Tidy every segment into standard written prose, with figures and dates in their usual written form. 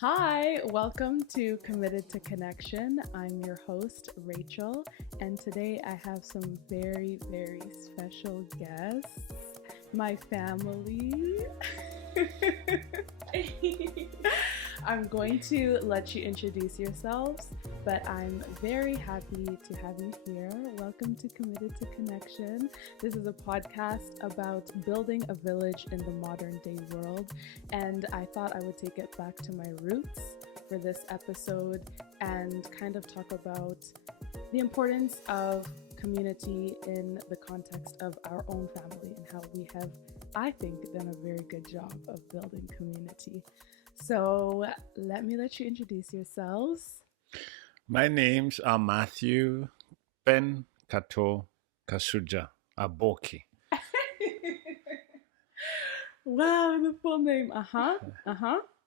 Hi, welcome to Committed to Connection. I'm your host, Rachel, and today I have some very, very special guests. My family. I'm going to let you introduce yourselves, but I'm very happy to have you here. Welcome to Committed to Connection. This is a podcast about building a village in the modern day world, and I thought I would take it back to my roots for this episode and kind of talk about the importance of community in the context of our own family and how we have, I think, done a very good job of building community. So let you introduce yourselves. My names are Matthew Ben Kato Kasuja Aboki. Wow, the full name.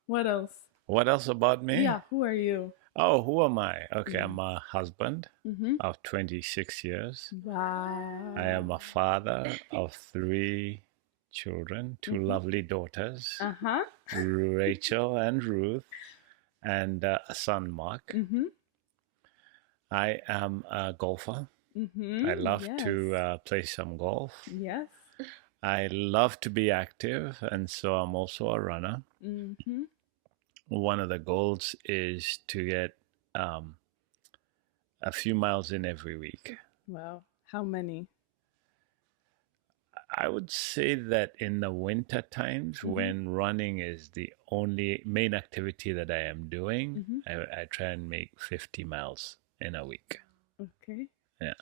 What else? What else about me? Yeah, who are you? Oh, who am I? Okay, I'm a husband of 26 years. Wow. I am a father of 3 children, 2 lovely daughters, Rachel and Ruth, and a son, Mark. I am a golfer. I love to play some golf. Yes. I love to be active, and so I'm also a runner. One of the goals is to get a few miles in every week. Wow. How many? I would say that in the winter times, when running is the only main activity that I am doing, I try and make 50 miles in a week. Okay. Yeah.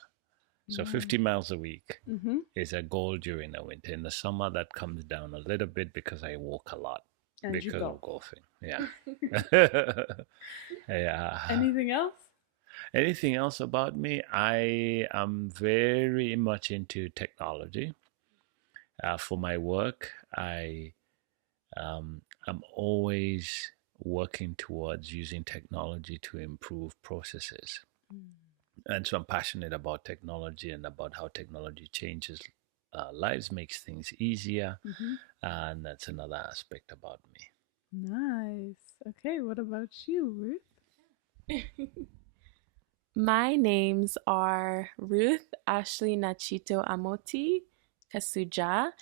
So 50 miles a week is a goal during the winter. In the summer, that comes down a little bit because I walk a lot And because of golfing. Yeah. Yeah. Anything else? Anything else about me? I am very much into technology. For my work, I'm always working towards using technology to improve processes. And so I'm passionate about technology and about how technology changes lives, makes things easier. And that's another aspect about me. Nice. Okay, what about you, Ruth? My names are Ruth Ashley Nachito Amoti Kasuja.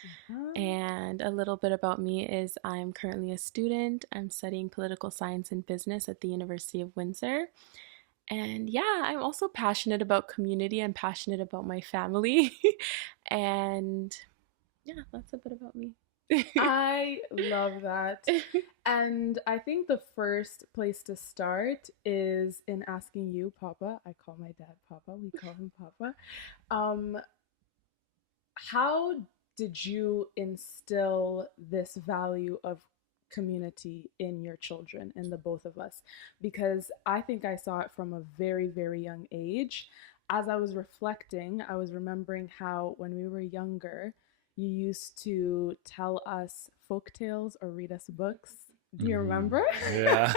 And a little bit about me is I'm currently a student. I'm studying political science and business at the University of Windsor. And yeah, I'm also passionate about community. I'm passionate about my family. And yeah, that's a bit about me. I love that. And I think the first place to start is in asking you, Papa. I call my dad Papa. We call him Papa. How did you instill this value of community in your children, in the both of us? Because I think I saw it from a very, very young age. As I was reflecting, I was remembering how when we were younger, you used to tell us folk tales or read us books. Do you remember? Yeah.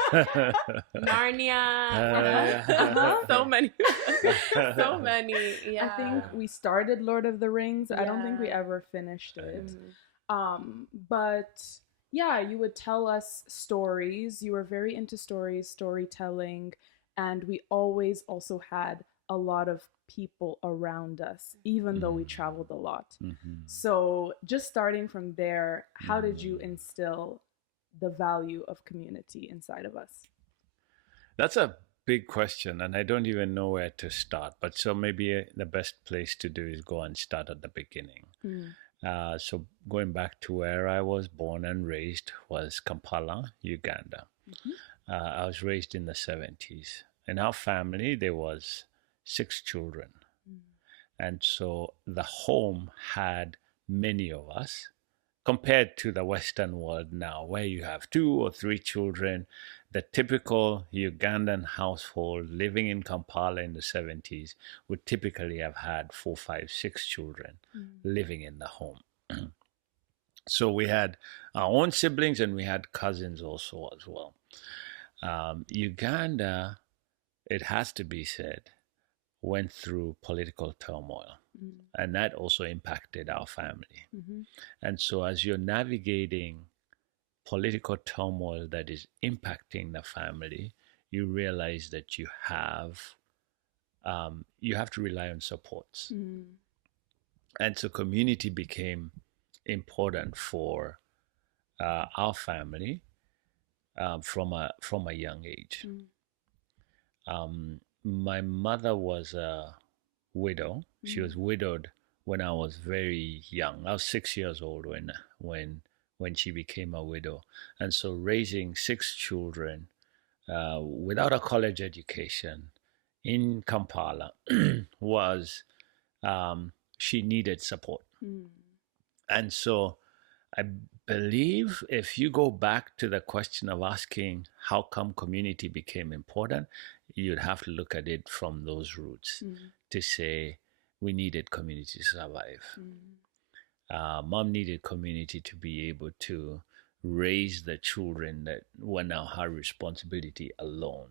Narnia. So many. So many. Yeah. I think we started Lord of the Rings. I don't think we ever finished it. But yeah, you would tell us stories. You were very into stories, storytelling, and we always also had a lot of people around us, even though we traveled a lot. So just starting from there, how did you instill the value of community inside of us? That's a big question, and I don't even know where to start. But so maybe the best place to do is go and start at the beginning. So going back to where I was born and raised was Kampala, Uganda. I was raised in the 70s. In our family, there was 6 children. And so the home had many of us compared to the Western world now, where you have 2 or 3 children. The typical Ugandan household living in Kampala in the 70s would typically have had 4, 5, 6 children living in the home. So we had our own siblings and we had cousins also as well. Uganda, it has to be said, went through political turmoil, and that also impacted our family. And so as you're navigating political turmoil that is impacting the family, you realize that you have to rely on supports. And so community became important for our family from a young age. My mother was a widow. She was widowed when I was very young. I was 6 years old when she became a widow, and so raising six children without a college education in Kampala was she needed support. And so I believe if you go back to the question of asking how come community became important, you'd have to look at it from those roots to say we needed community to survive. Mom needed community to be able to raise the children that were now her responsibility alone.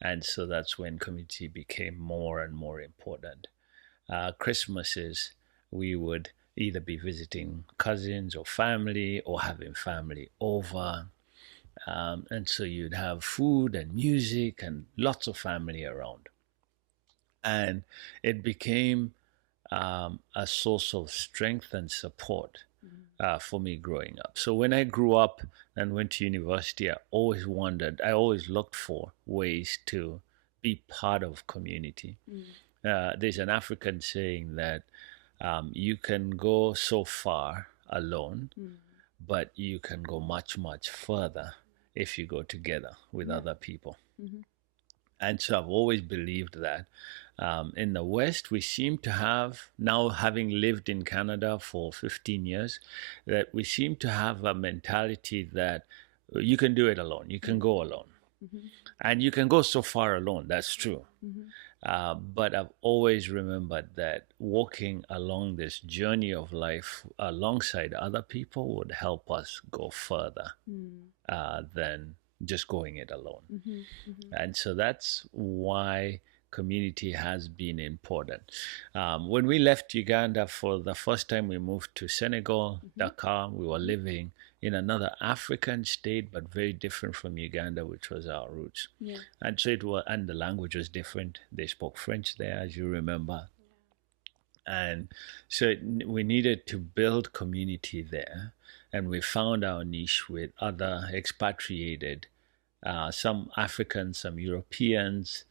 And so that's when community became more and more important. Christmases, we would either be visiting cousins or family or having family over. And so you'd have food and music and lots of family around. And it became a source of strength and support for me growing up. So when I grew up and went to university, I always looked for ways to be part of community. There's an African saying that you can go so far alone, but you can go much, much further if you go together with other people. And so I've always believed that. In the West, we seem to have, now having lived in Canada for 15 years, that we seem to have a mentality that you can do it alone, you can go alone. And you can go so far alone, that's true. But I've always remembered that walking along this journey of life alongside other people would help us go further than just going it alone. And so that's why community has been important. When we left Uganda for the first time, we moved to Senegal, Dakar. We were living in another African state, but very different from Uganda, which was our roots. And so and the language was different. They spoke French there, as you remember. And so we needed to build community there. And we found our niche with other expatriated, some Africans, some Europeans,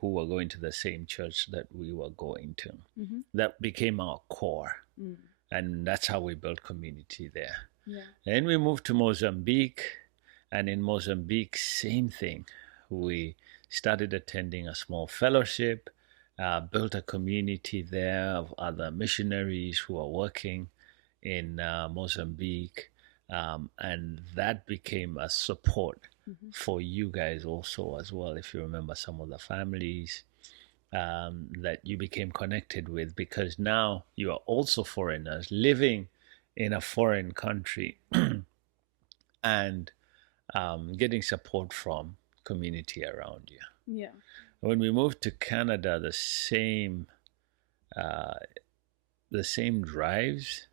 who were going to the same church that we were going to. That became our core. And that's how we built community there. Then we moved to Mozambique. And in Mozambique, same thing. We started attending a small fellowship, built a community there of other missionaries who are working in Mozambique. And that became a support for you guys also as well, if you remember some of the families that you became connected with, because now you are also foreigners living in a foreign country and getting support from community around you. When we moved to Canada, the same drives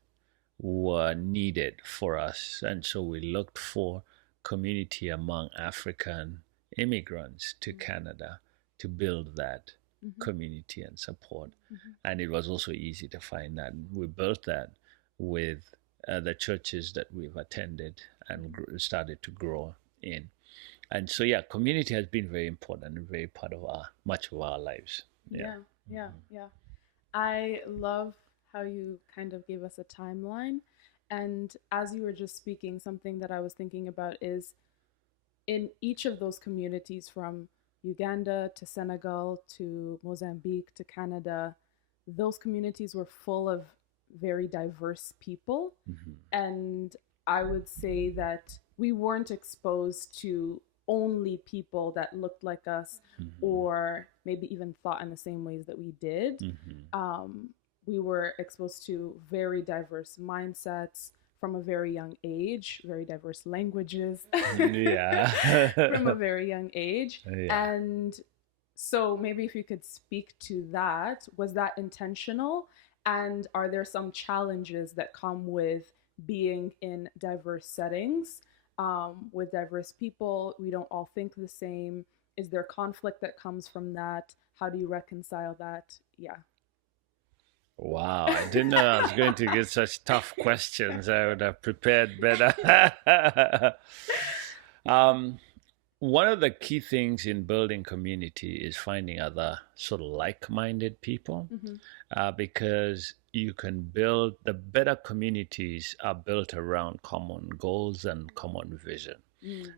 were needed for us, and so we looked for community among African immigrants to Canada to build that community and support. And it was also easy to find that. We built that with the churches that we've attended and started to grow in. And so, community has been very important and very part of much of our lives. Yeah. I love how you kind of gave us a timeline. And as you were just speaking, something that I was thinking about is in each of those communities, from Uganda to Senegal to Mozambique to Canada, those communities were full of very diverse people. And I would say that we weren't exposed to only people that looked like us or maybe even thought in the same ways that we did. We were exposed to very diverse mindsets from a very young age, very diverse languages from a very young age. And so maybe if you could speak to that, was that intentional? And are there some challenges that come with being in diverse settings with diverse people. We don't all think the same. Is there conflict that comes from that? How do you reconcile that? Yeah. Wow, I didn't know I was going to get such tough questions. I would have prepared better. um, One of the key things in building community is finding other sort of like-minded people, because you can build the better communities are built around common goals and common vision.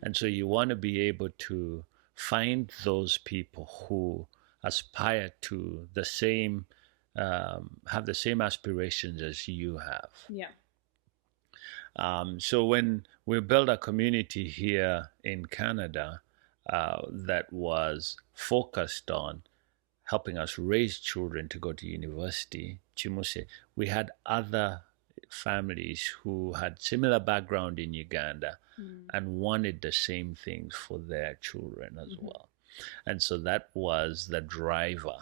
And so you want to be able to find those people who aspire to the same, have the same aspirations as you have. Yeah. So when we built a community here in Canada that was focused on helping us raise children to go to university, Chimuse, we had other families who had similar background in Uganda and wanted the same things for their children as well. And so that was the driver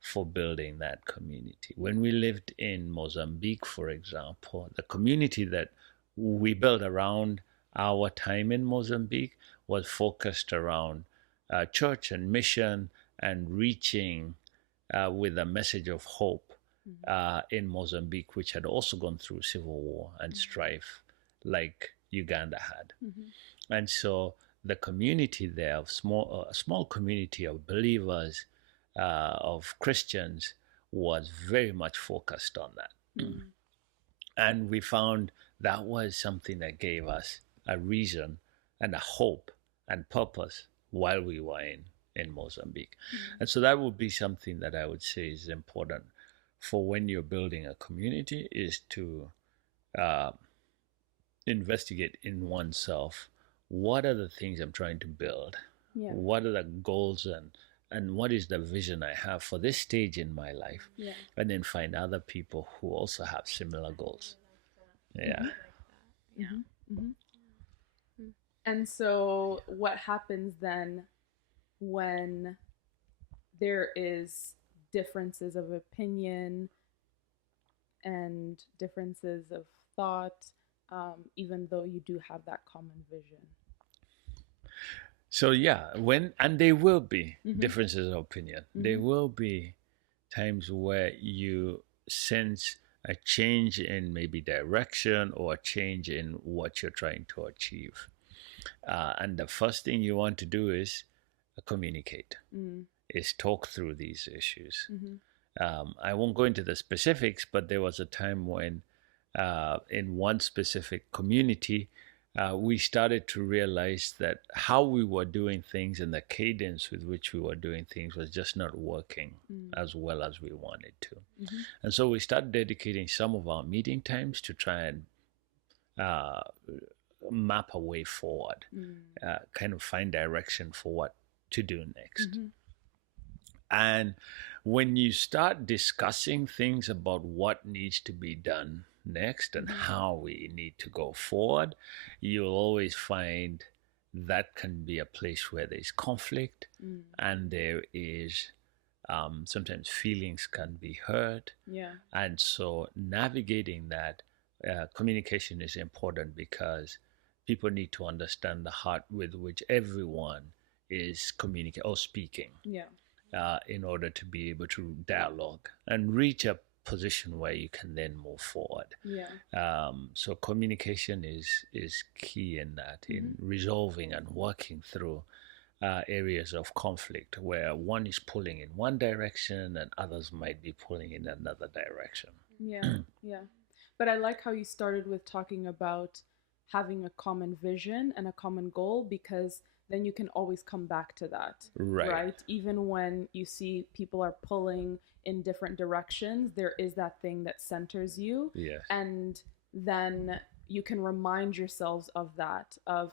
for building that community. When we lived in Mozambique, for example, the community that we built around our time in Mozambique was focused around church and mission and reaching with a message of hope in Mozambique, which had also gone through civil war and strife like Uganda had. And so the community there, a small community of believers, of Christians, was very much focused on that. And we found that was something that gave us a reason and a hope and purpose while we were in Mozambique. And so that would be something that I would say is important for when you're building a community, is to investigate in oneself, what are the things I'm trying to build? Yeah. What are the goals and what is the vision I have for this stage in my life? Yeah. And then find other people who also have similar goals. Yeah. And so what happens then when there is differences of opinion and differences of thought, even though you do have that common vision? So yeah, and there will be differences of opinion. There will be times where you sense a change in maybe direction or a change in what you're trying to achieve. And the first thing you want to do is communicate, is talk through these issues. I won't go into the specifics, but there was a time when in one specific community, we started to realize that how we were doing things and the cadence with which we were doing things was just not working as well as we wanted to. And so we started dedicating some of our meeting times to try and map a way forward, kind of find direction for what to do next. And when you start discussing things about what needs to be done next and how we need to go forward, you'll always find that can be a place where there's conflict and there is sometimes feelings can be hurt. And so navigating that, communication is important, because people need to understand the heart with which everyone is communicating or speaking in order to be able to dialogue and reach a position where you can then move forward. So communication is key in that, in resolving and working through areas of conflict where one is pulling in one direction and others might be pulling in another direction. But I like how you started with talking about having a common vision and a common goal, because then you can always come back to that, right? Even when you see people are pulling in different directions, there is that thing that centers you. And then you can remind yourselves of that, of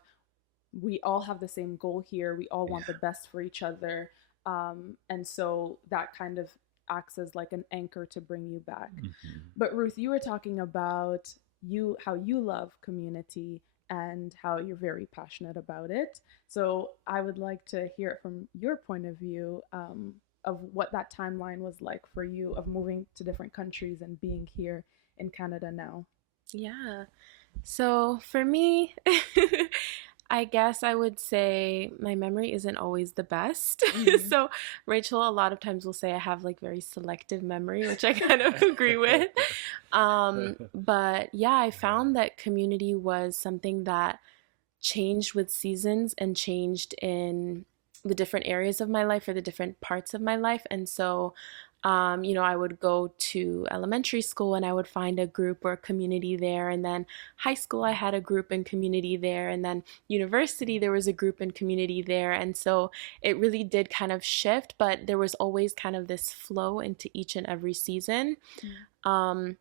we all have the same goal here. We all want the best for each other. And so that kind of acts as like an anchor to bring you back. But Ruth, you were talking about how you love community and how you're very passionate about it. So I would like to hear it from your point of view of what that timeline was like for you of moving to different countries and being here in Canada now. Yeah. So for me, I guess I would say my memory isn't always the best. So Rachel a lot of times will say I have like very selective memory, which I kind of agree with. But yeah, I found that community was something that changed with seasons and changed in the different areas of my life or the different parts of my life. And so, I would go to elementary school and I would find a group or a community there. And then high school, I had a group and community there. And then university, there was a group and community there. And so it really did kind of shift, but there was always kind of this flow into each and every season. Um,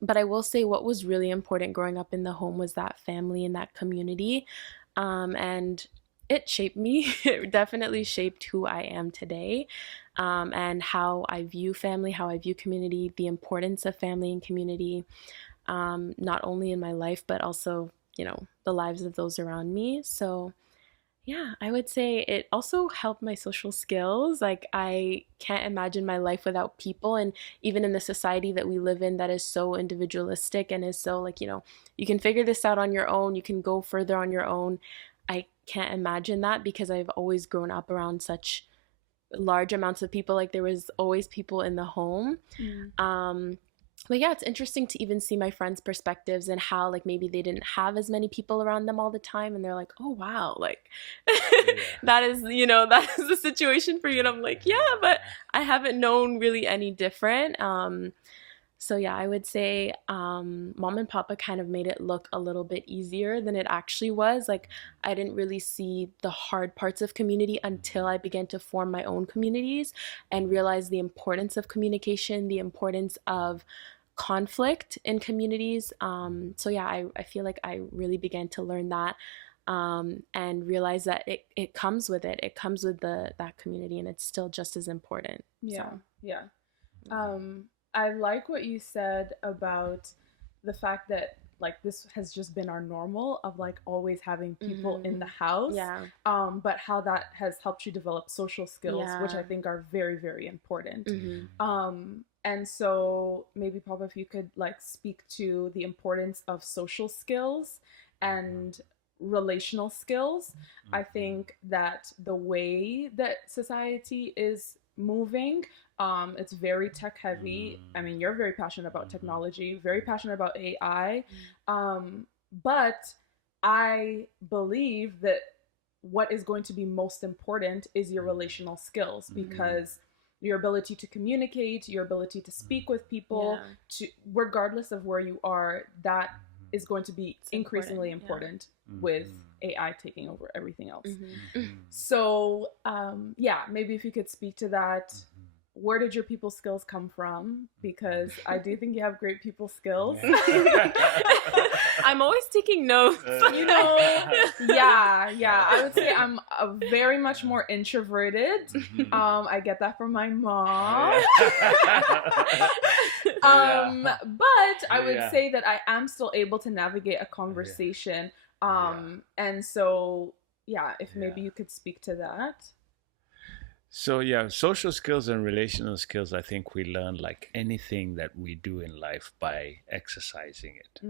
but I will say what was really important growing up in the home was that family and that community. And it shaped me. It definitely shaped who I am today, and how I view family, how I view community, the importance of family and community, not only in my life, but also, the lives of those around me. So, yeah, I would say it also helped my social skills. Like, I can't imagine my life without people. And even in the society that we live in, that is so individualistic and is so, like, you can figure this out on your own, you can go further on your own. I can't imagine that because I've always grown up around such large amounts of people. Like, there was always people in the home. But yeah, it's interesting to even see my friends' perspectives and how like maybe they didn't have as many people around them all the time, and they're like, oh wow, like that is that is the situation for you. And I'm like, yeah, but I haven't known really any different. So yeah, I would say mom and papa kind of made it look a little bit easier than it actually was. Like, I didn't really see the hard parts of community until I began to form my own communities and realize the importance of communication, the importance of conflict in communities. So yeah, I feel like I really began to learn that, and realize that it comes with it. It comes with that community, and it's still just as important. Yeah, so. yeah. I like what you said about the fact that like this has just been our normal of like always having people in the house. Yeah. But how that has helped you develop social skills, which I think are very, very important. And so maybe Papa, if you could like speak to the importance of social skills and relational skills. I think that the way that society is moving, it's very tech heavy. I mean, you're very passionate about technology, very passionate about AI. But I believe that what is going to be most important is your relational skills, because your ability to communicate, your ability to speak with people, to regardless of where you are, that is going to be increasingly important with AI taking over everything else. So, yeah, maybe if you could speak to that. Where did your people skills come from? Because I do think you have great people skills. I'm always taking notes. Yeah. I would say I'm very much more introverted. I get that from my mom. But I would say that I am still able to navigate a conversation. And so, yeah, if maybe you could speak to that. So yeah, social skills and relational skills, I think we learn like anything that we do in life by exercising it.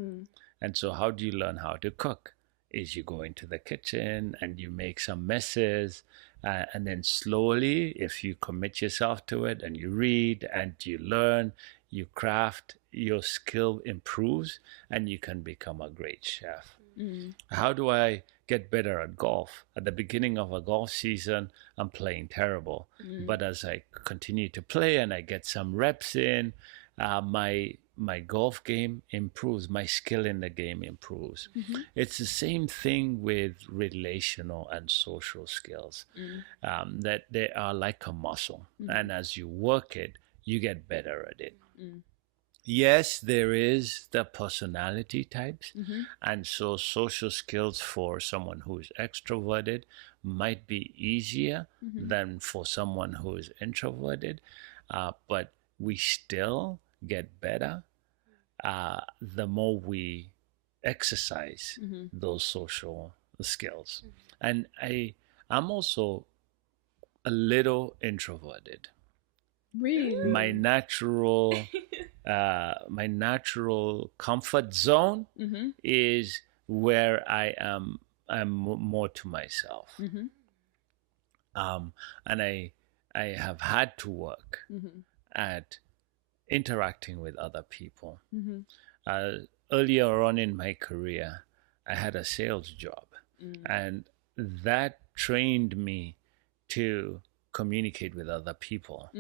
And so how do you learn how to cook? Is you go into the kitchen and you make some messes, and then slowly, if you commit yourself to it and you read and you learn, you craft, your skill improves and you can become a great chef. How do I get better at golf? At the beginning of a golf season, I'm playing terrible. But as I continue to play and I get some reps in, my golf game improves, my skill in the game improves. It's the same thing with relational and social skills, that they are like a muscle. And as you work it, you get better at it. Yes, there is the personality types. And so social skills for someone who is extroverted might be easier than for someone who is introverted. But we still get better the more we exercise those social skills. And I'm also a little introverted. Really? My natural my natural comfort zone is where I'm more to myself. And I have had to work at interacting with other people. Earlier on in my career, I had a sales job, and that trained me to communicate with other people.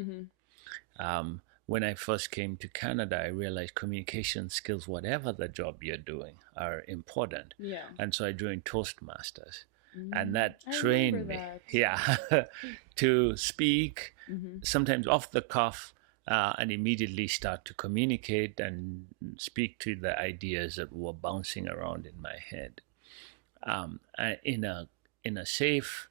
When I first came to Canada, I realized communication skills, whatever the job you're doing, are important. And so I joined Toastmasters. And that trained me, to speak, sometimes off the cuff, and immediately start to communicate and speak to the ideas that were bouncing around in my head, in a safe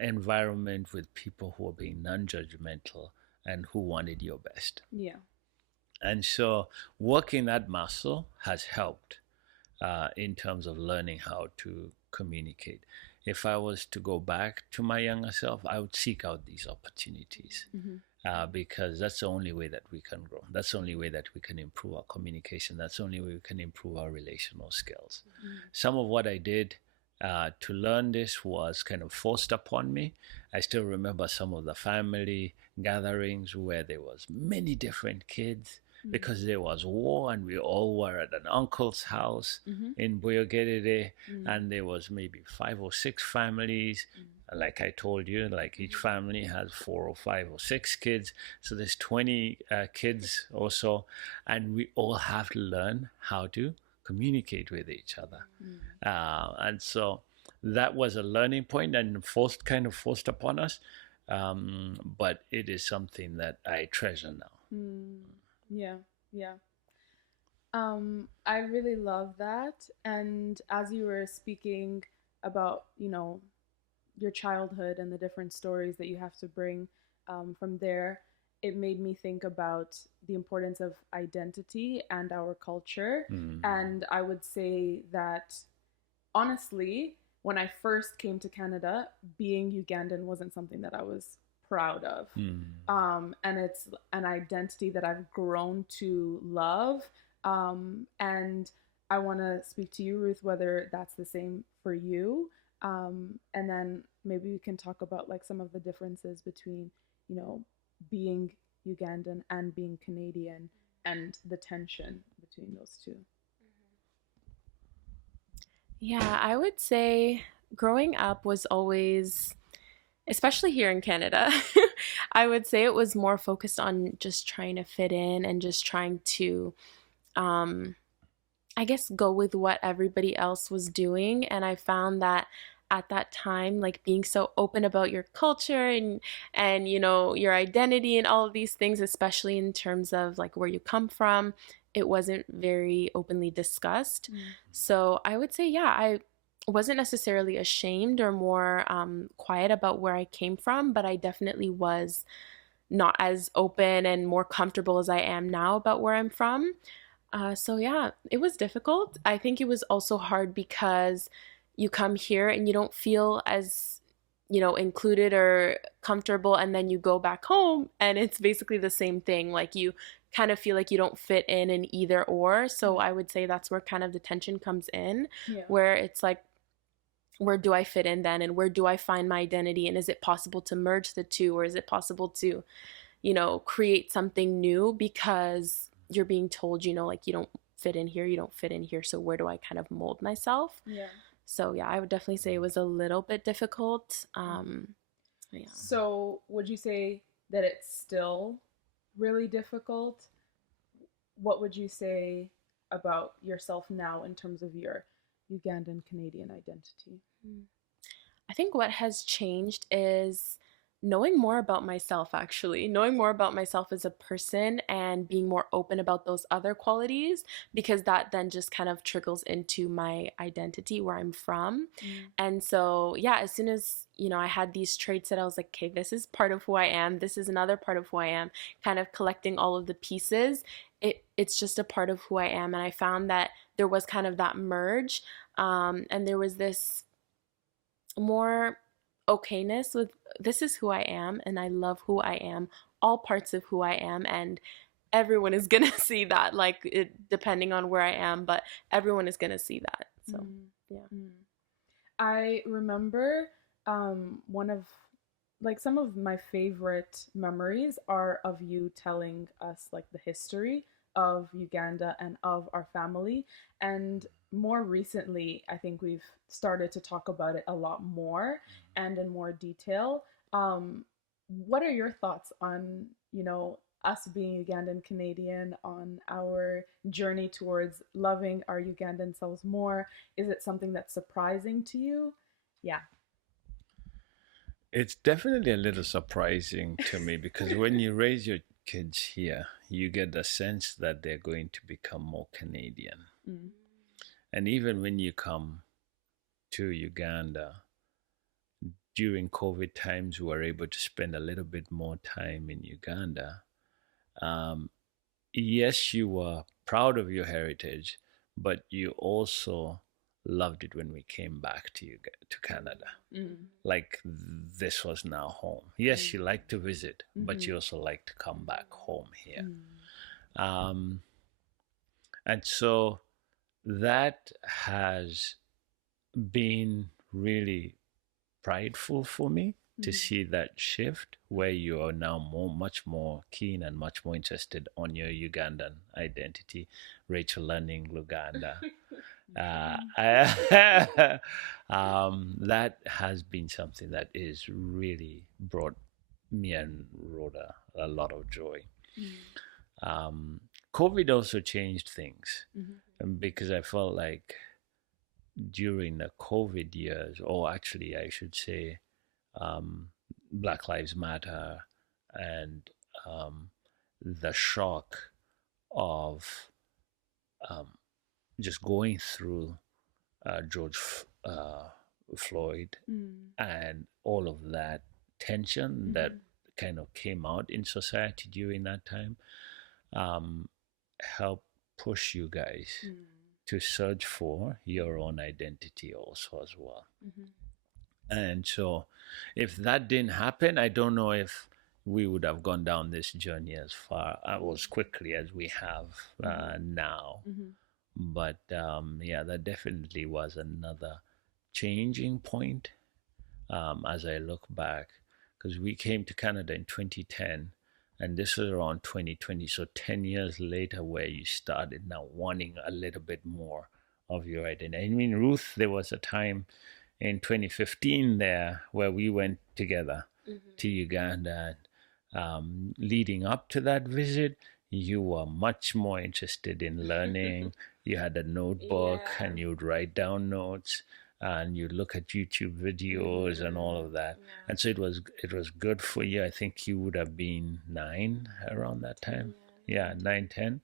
environment with people who are being non-judgmental and who wanted your best. And so working that muscle has helped in terms of learning how to communicate. If I was to go back to my younger self, I would seek out these opportunities, because that's the only way that we can grow. That's the only way that we can improve our communication. That's the only way we can improve our relational skills. Some of what I did to learn this was kind of forced upon me. I still remember some of the family gatherings where there was many different kids, because there was war and we all were at an uncle's house in Boyogerere, and there was maybe 5 or 6 families. Like I told you, like each family has 4 or 5 or 6 kids, so there's 20 kids or so, and we all have to learn how to communicate with each other. And so that was a learning point and kind of forced upon us, but it is something that I treasure now. I really love that. And as you were speaking about, your childhood and the different stories that you have to bring from there, it made me think about the importance of identity and our culture. And I would say that, honestly, when I first came to Canada, being Ugandan wasn't something that I was proud of. And it's an identity that I've grown to love. And I want to speak to you, Ruth, whether that's the same for you. And then maybe we can talk about like some of the differences between, being Ugandan and being Canadian and the tension between those two. Yeah, I would say growing up was always, especially here in Canada, I would say it was more focused on just trying to fit in and just trying to, I guess, go with what everybody else was doing. And I found that at that time, like being so open about your culture and your identity and all of these things, especially in terms of like where you come from, it wasn't very openly discussed. So I would say, I wasn't necessarily ashamed or more quiet about where I came from, but I definitely was not as open and more comfortable as I am now about where I'm from. So it was difficult. I think it was also hard because you come here and you don't feel as, included or comfortable, and then you go back home and it's basically the same thing. Like you kind of feel like you don't fit in either or. So I would say that's where kind of the tension comes in, where it's like, where do I fit in then, and where do I find my identity, and is it possible to merge the two, or is it possible to, create something new because you're being told, like you don't fit in here, so where do I kind of mold myself? So I would definitely say it was a little bit difficult. So would you say that it's still really difficult? What would you say about yourself now in terms of your Ugandan Canadian identity? I think what has changed is knowing more about myself, knowing more about myself as a person and being more open about those other qualities, because that then just kind of trickles into my identity, where I'm from. And so, as soon as, I had these traits that I was like, okay, this is part of who I am. This is another part of who I am, kind of collecting all of the pieces. It's just a part of who I am. And I found that there was kind of that merge. And there was this more okayness with, this is who I am and I love who I am, all parts of who I am, and everyone is gonna see that, like it depending on where I am, but everyone is gonna see that. So yeah. I remember one of like some of my favorite memories are of you telling us like the history of Uganda and of our family. And more recently, I think we've started to talk about it a lot more and in more detail. What are your thoughts on, us being Ugandan Canadian, on our journey towards loving our Ugandan selves more? Is it something that's surprising to you? Yeah. It's definitely a little surprising to me because when you raise your kids here, you get the sense that they're going to become more Canadian. Mm. And even when you come to Uganda, during COVID times, we were able to spend a little bit more time in Uganda. Um, yes, you were proud of your heritage, but you also loved it when we came back to Canada. Mm. Like this was now home. Yes, you like to visit, but you also like to come back home here. Um, and so that has been really prideful for me to see that shift where you are now much more keen and much more interested on your Ugandan identity. Rachel learning Luganda. That has been something that is really brought me and Rhoda a lot of joy. COVID also changed things because I felt like during the COVID years, or actually, I should say, Black Lives Matter and the shock of just going through George Floyd and all of that tension that kind of came out in society during that time helped push you guys to search for your own identity also as well. And so if that didn't happen, I don't know if we would have gone down this journey as far as quickly as we have now. But yeah, that definitely was another changing point as I look back, because we came to Canada in 2010 and this is around 2020. So 10 years later, where you started now wanting a little bit more of your identity. I mean, Ruth, there was a time in 2015 there where we went together to Uganda. Leading up to that visit, you were much more interested in learning. You had a notebook and you would write down notes and you look at YouTube videos and all of that. And so it was good for you. I think you would have been 9 around that time. Yeah, 9, 10.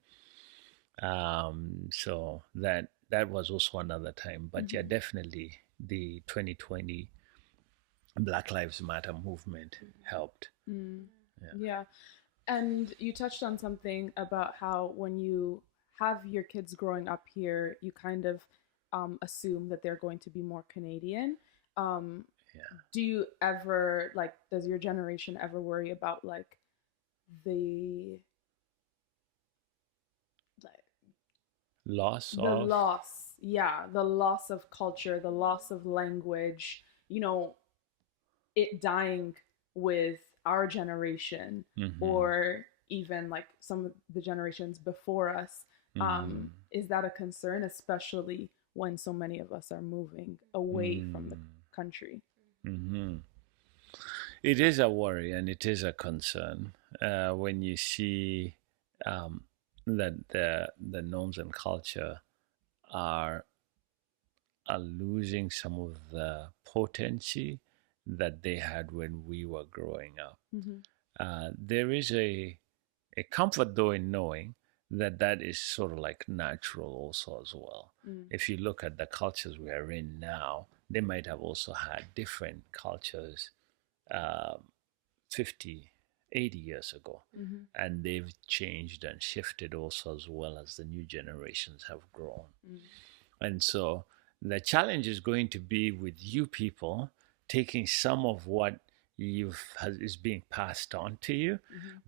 So that was also another time. But yeah, definitely the 2020 Black Lives Matter movement helped. Yeah. And you touched on something about how when you have your kids growing up here, you kind of assume that they're going to be more Canadian. Do you ever, like, does your generation ever worry about like the loss the loss of culture, the loss of language, it dying with our generation or even like some of the generations before us? Is that a concern, especially when so many of us are moving away from the country? It is a worry and it is a concern when you see that the norms and culture are losing some of the potency that they had when we were growing up. There is a comfort though in knowing that is sort of like natural also as well. If you look at the cultures we are in now, they might have also had different cultures 50, 80 years ago. And they've changed and shifted also as well as the new generations have grown. And so the challenge is going to be with you people taking some of what is being passed on to you,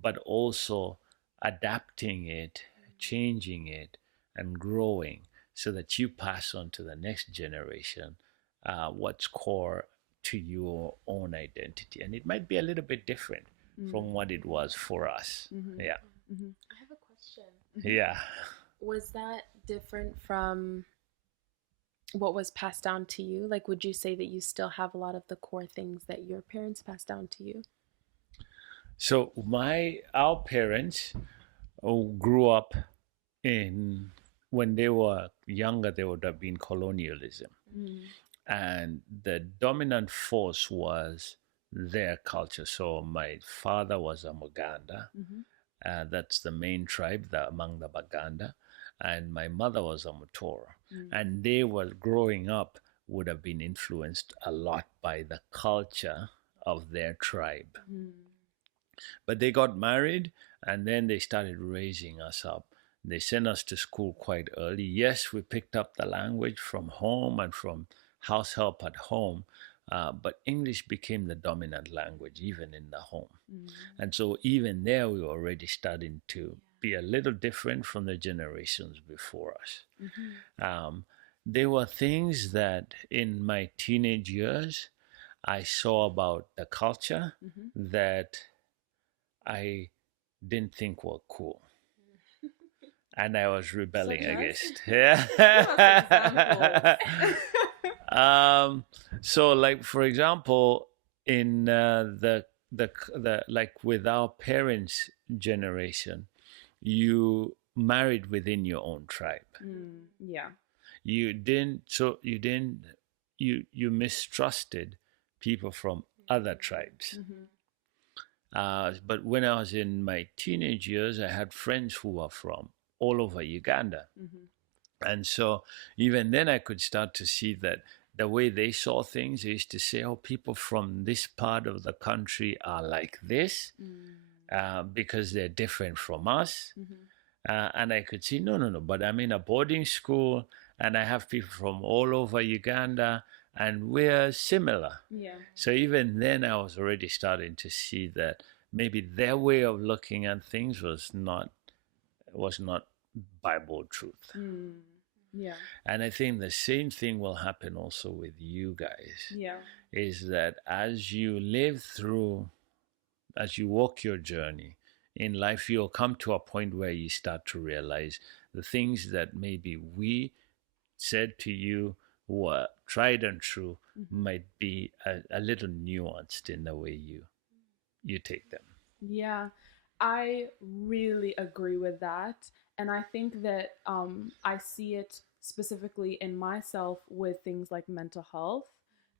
but also adapting it, changing it, and growing so that you pass on to the next generation what's core to your own identity. And it might be a little bit different from what it was for us. Yeah. I have a question. Yeah. Was that different from what was passed down to you? Like, would you say that you still have a lot of the core things that your parents passed down to you? So our parents grew up in, when they were younger, there would have been colonialism, and the dominant force was their culture. So my father was a Muganda, that's the main tribe among the Baganda, and my mother was a Mutora, and they were growing up would have been influenced a lot by the culture of their tribe. But they got married and then they started raising us up. They sent us to school quite early. Yes, we picked up the language from home and from house help at home, but English became the dominant language even in the home. And so even there, we were already starting to be a little different from the generations before us. There were things that in my teenage years I saw about the culture that I didn't think were cool. And I was rebelling against. Yeah. So, like for example, in the like with our parents' generation, you married within your own tribe. Yeah. You didn't. So you mistrusted people from other tribes. But when I was in my teenage years, I had friends who were from all over Uganda. And so even then I could start to see that the way they saw things, they used to say, oh, people from this part of the country are like this because they're different from us. And I could see, no, but I'm in a boarding school and I have people from all over Uganda and we're similar. So even then I was already starting to see that maybe their way of looking at things was not Bible truth. And I think the same thing will happen also with you guys. Is that as you walk your journey in life, you'll come to a point where you start to realize the things that maybe we said to you were tried and true might be a little nuanced in the way you take them. Yeah, I really agree with that. And I think that I see it specifically in myself with things like mental health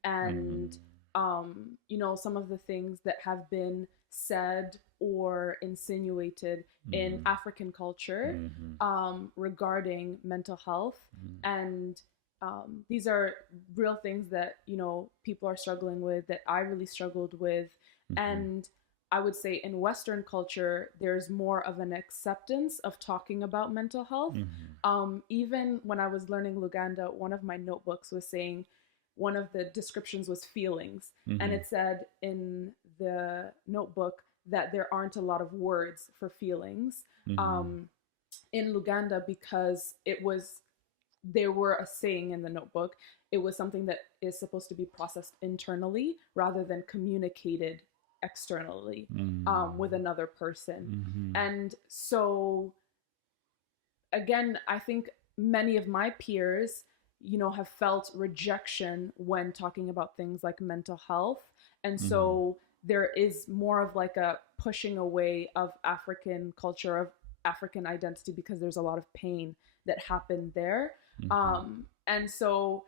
and, some of the things that have been said or insinuated in African culture regarding mental health. And these are real things that, people are struggling with, that I really struggled with. And I would say in Western culture, there's more of an acceptance of talking about mental health. Even when I was learning Luganda, one of my notebooks was saying, one of the descriptions was feelings. And it said in the notebook that there aren't a lot of words for feelings in Luganda because there were a saying in the notebook. It was something that is supposed to be processed internally rather than communicated externally with another person. And so again, I think many of my peers, have felt rejection when talking about things like mental health. And so there is more of like a pushing away of African culture, of African identity, because there's a lot of pain that happened there. And so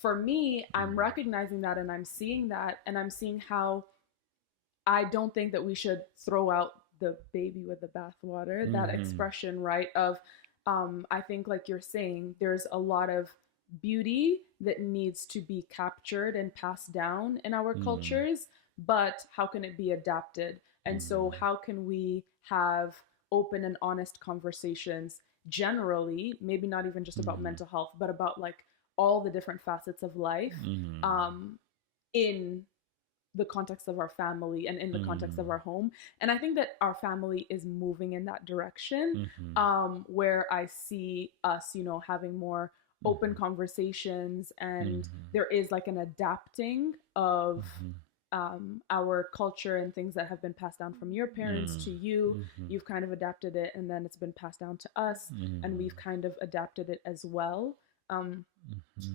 for me, I'm recognizing that and I'm seeing that, and I'm seeing how I don't think that we should throw out the baby with the bathwater, that expression, right? Of, I think like you're saying, there's a lot of beauty that needs to be captured and passed down in our cultures, but how can it be adapted? And so how can we have open and honest conversations generally, maybe not even just about mental health, but about like all the different facets of life in the context of our family and in the context of our home. And I think that our family is moving in that direction, where I see us, you know, having more open conversations, and there is like an adapting of our culture and things that have been passed down from your parents to you. You've kind of adapted it, and then it's been passed down to us, and we've kind of adapted it as well.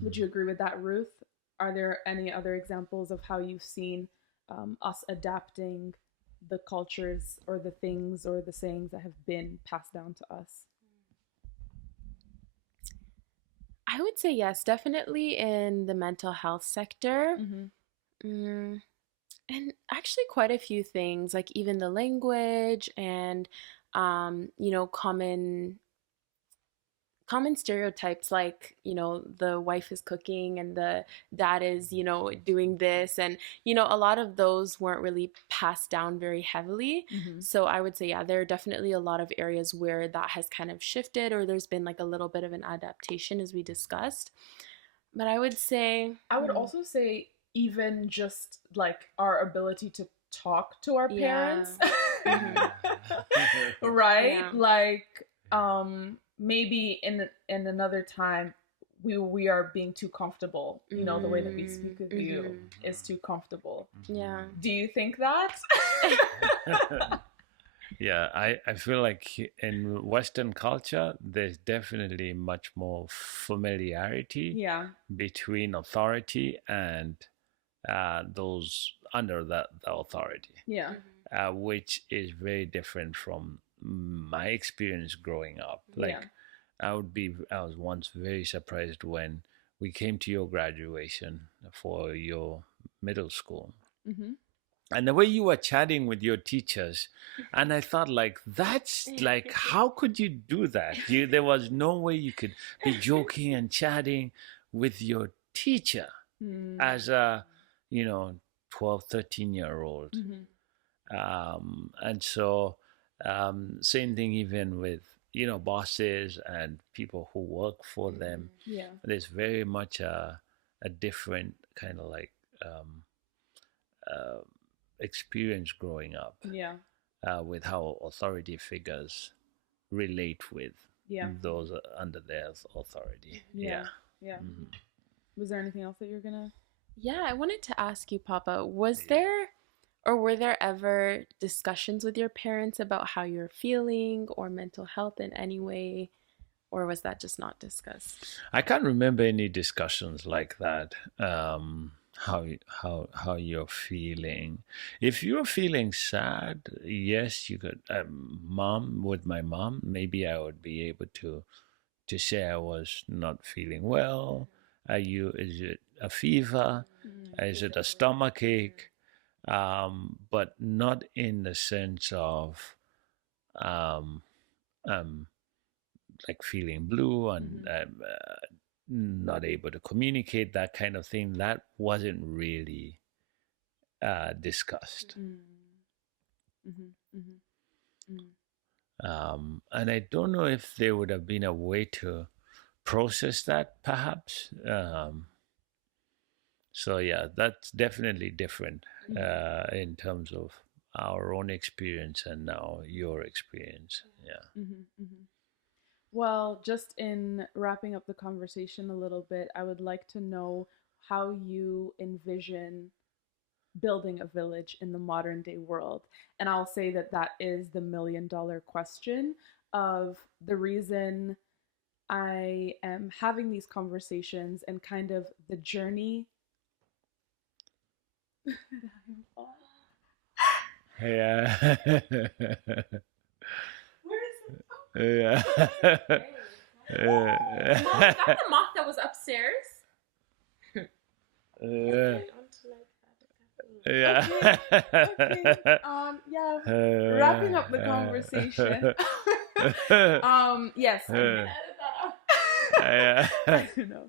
Would you agree with that, Ruth? Are there any other examples of how you've seen us adapting the cultures or the things or the sayings that have been passed down to us? I would say yes, definitely in the mental health sector. And actually quite a few things, like even the language and you know, common stereotypes, like, you know, the wife is cooking and the dad is, you know, doing this, and, you know, a lot of those weren't really passed down very heavily. So I would say, yeah, there are definitely a lot of areas where that has kind of shifted, or there's been like a little bit of an adaptation, as we discussed. But I would also say even just like our ability to talk to our parents. Right? Yeah. Like maybe in another time we are being too comfortable. You know, the way that we speak with you is too comfortable. Yeah. Do you think that? Yeah, I feel like in Western culture, there's definitely much more familiarity between authority and those under the authority. Yeah. Which is very different from my experience growing up. Like, I was once very surprised when we came to your graduation for your middle school. And the way you were chatting with your teachers, and I thought, like, that's like, how could you do that? There was no way you could be joking and chatting with your teacher as a, you know, 12, 13-year-old. And so same thing even with, you know, bosses and people who work for them. There's very much a different kind of like experience growing up with how authority figures relate with those under their authority. Was there anything else that you're gonna? Yeah, I wanted to ask you, Papa, was there or were there ever discussions with your parents about how you're feeling or mental health in any way, or was that just not discussed? I can't remember any discussions like that. How you're feeling. If you're feeling sad, yes, you could. With my mom, maybe I would be able to say I was not feeling well. Is it a fever? Is it a stomach ache? But not in the sense of like feeling blue and not able to communicate, that kind of thing. That wasn't really discussed. And I don't know if there would have been a way to process that, perhaps. So yeah, that's definitely different in terms of our own experience and now your experience. Well, just in wrapping up the conversation a little bit, I would like to know how you envision building a village in the modern day world. And I'll say that that is the $1 million question of the reason I am having these conversations and kind of the journey. Yeah. Where is it? Yeah. Mom, is that the moth that was upstairs? Yeah. Okay. Wrapping up the conversation. Yes. Yeah. I don't know.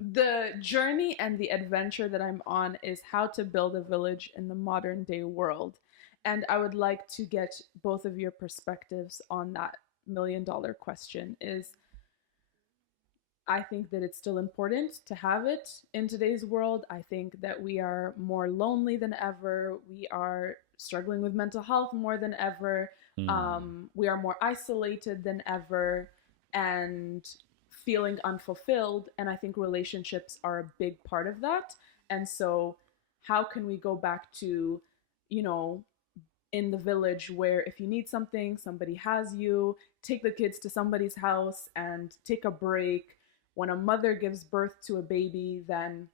The journey and the adventure that I'm on is how to build a village in the modern day world. And I would like to get both of your perspectives on that $1 million question. Is I think that it's still important to have it in today's world. I think that we are more lonely than ever. We are struggling with mental health more than ever. We are more isolated than ever and feeling unfulfilled. And I think relationships are a big part of that. And so, how can we go back to, you know, in the village where if you need something, somebody has you, take the kids to somebody's house and take a break. When a mother gives birth to a baby, then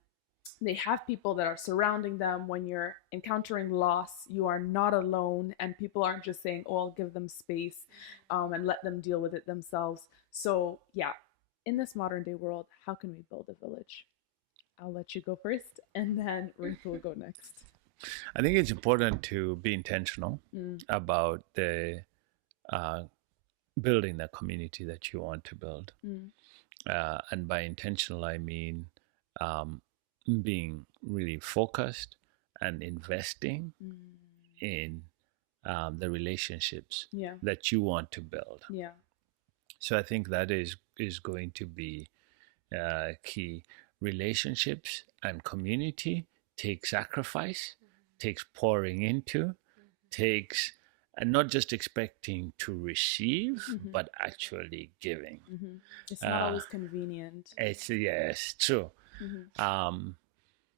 they have people that are surrounding them. When you're encountering loss, you are not alone, and people aren't just saying, oh, I'll give them space and let them deal with it themselves. So, yeah, in this modern day world, how can we build a village? I'll let you go first, and then Ruth will go next. I think it's important to be intentional about the building the community that you want to build. And by intentional, I mean being really focused and investing in the relationships that you want to build. So I think that is going to be key. Relationships and community take sacrifice, takes pouring into, takes and not just expecting to receive, but actually giving. It's not always convenient. It's true.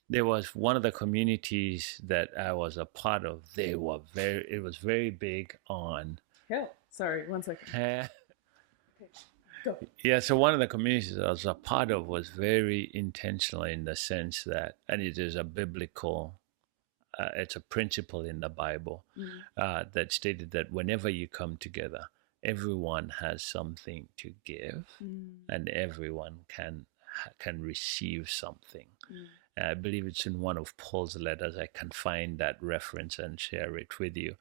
There was one of the communities that I was a part of. It was very big on. Yeah. Sorry, 1 second. Okay. Go. Yeah, so one of the communities I was a part of was very intentional in the sense that, and it is a biblical, it's a principle in the Bible that stated that whenever you come together, everyone has something to give, and everyone can receive something. I believe it's in one of Paul's letters. I can find that reference and share it with you.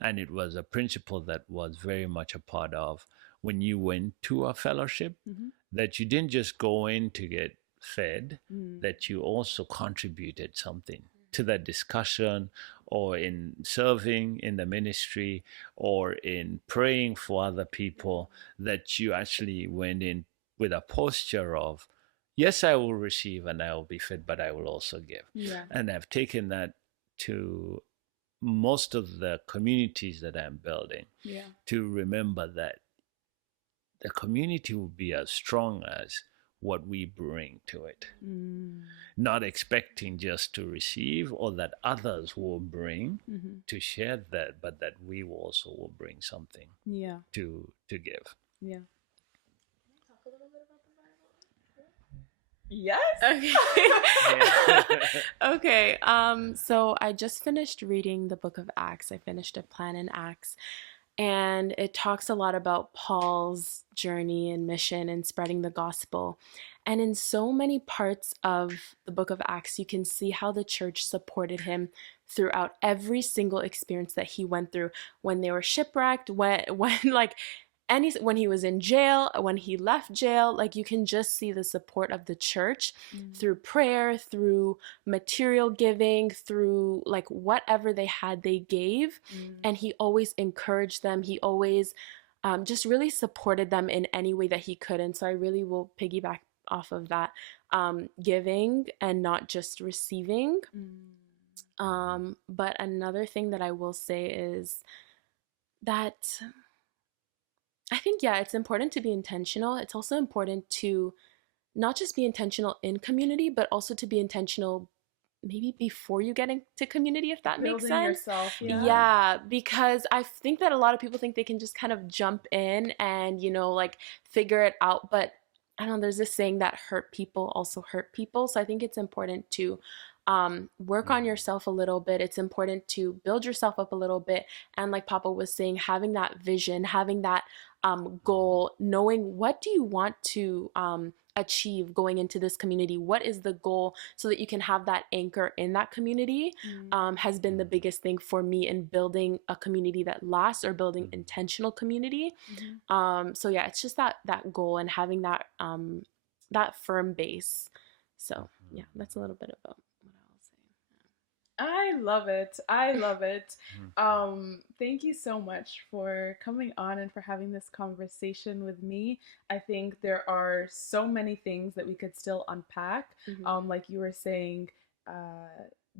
And it was a principle that was very much a part of when you went to a fellowship, that you didn't just go in to get fed, that you also contributed something to that discussion, or in serving in the ministry, or in praying for other people, that you actually went in with a posture of, yes, I will receive and I will be fed, but I will also give. And I've taken that to most of the communities that I'm building, to remember that the community will be as strong as what we bring to it. Not expecting just to receive or that others will bring to share that, but that we also will bring something to give. Yeah. Yes. Okay. So I just finished reading the book of Acts. I finished a plan in Acts, and it talks a lot about Paul's journey and mission and spreading the gospel. And in so many parts of the book of Acts, you can see how the church supported him throughout every single experience that he went through. When they were shipwrecked, when he was in jail, when he left jail, like you can just see the support of the church through prayer, through material giving, through like whatever they had, they gave. And he always encouraged them. He always just really supported them in any way that he could. And so I really will piggyback off of that, giving and not just receiving. But another thing that I will say is that I think, it's important to be intentional. It's also important to not just be intentional in community, but also to be intentional maybe before you get into community, if that makes sense. Yourself, because I think that a lot of people think they can just kind of jump in and, like figure it out. But I don't know, there's this saying that hurt people also hurt people. So I think it's important to work on yourself a little bit. It's important to build yourself up a little bit. And like Papa was saying, having that vision, having that goal, knowing what do you want to achieve going into this community, what is the goal, so that you can have that anchor in that community, has been the biggest thing for me in building a community that lasts, or building intentional community. So it's just that goal and having that that firm base. So that's a little bit about what I'll say. I love it. I love it. Thank you so much for coming on and for having this conversation with me. I think there are so many things that we could still unpack. Like you were saying,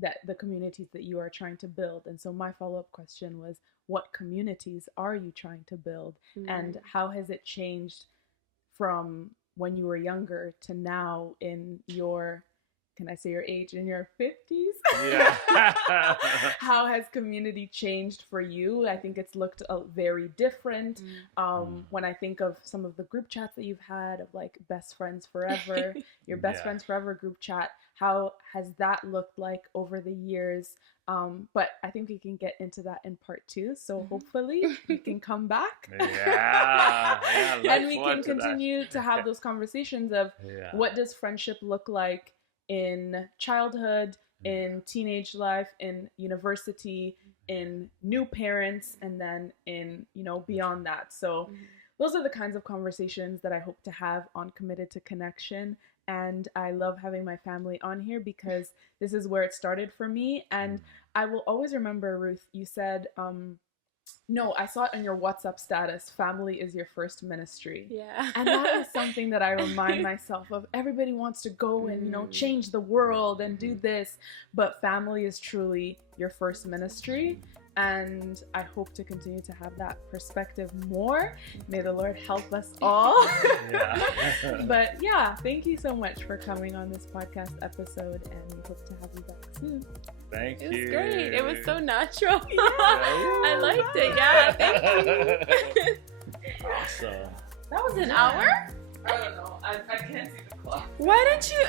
that the communities that you are trying to build. And so my follow-up question was, what communities are you trying to build? And how has it changed from when you were younger to now in your, can I say your age, in your 50s? Yeah. How has community changed for you? I think it's looked very different. When I think of some of the group chats that you've had of like Best Friends Forever, your Best Friends Forever group chat, how has that looked like over the years? But I think we can get into that in part 2. So hopefully you can come back. And we can continue to have those conversations of what does friendship look like in childhood, in teenage life, in university, in new parents, and then in, beyond that. So those are the kinds of conversations that I hope to have on Committed to Connection. And I love having my family on here because this is where it started for me. And I will always remember, Ruth, you said, no, I saw it on your WhatsApp status, family is your first ministry. Yeah. And that is something that I remind myself of. Everybody wants to go and, change the world and do this, but family is truly your first ministry. And I hope to continue to have that perspective more. May the Lord help us all. But yeah, thank you so much for coming on this podcast episode, and we hope to have you back soon. Thank you. It was great. It was so natural. I liked it. Yeah, thank you. Awesome. That was an hour? I don't know. I can't see the clock. Why didn't you?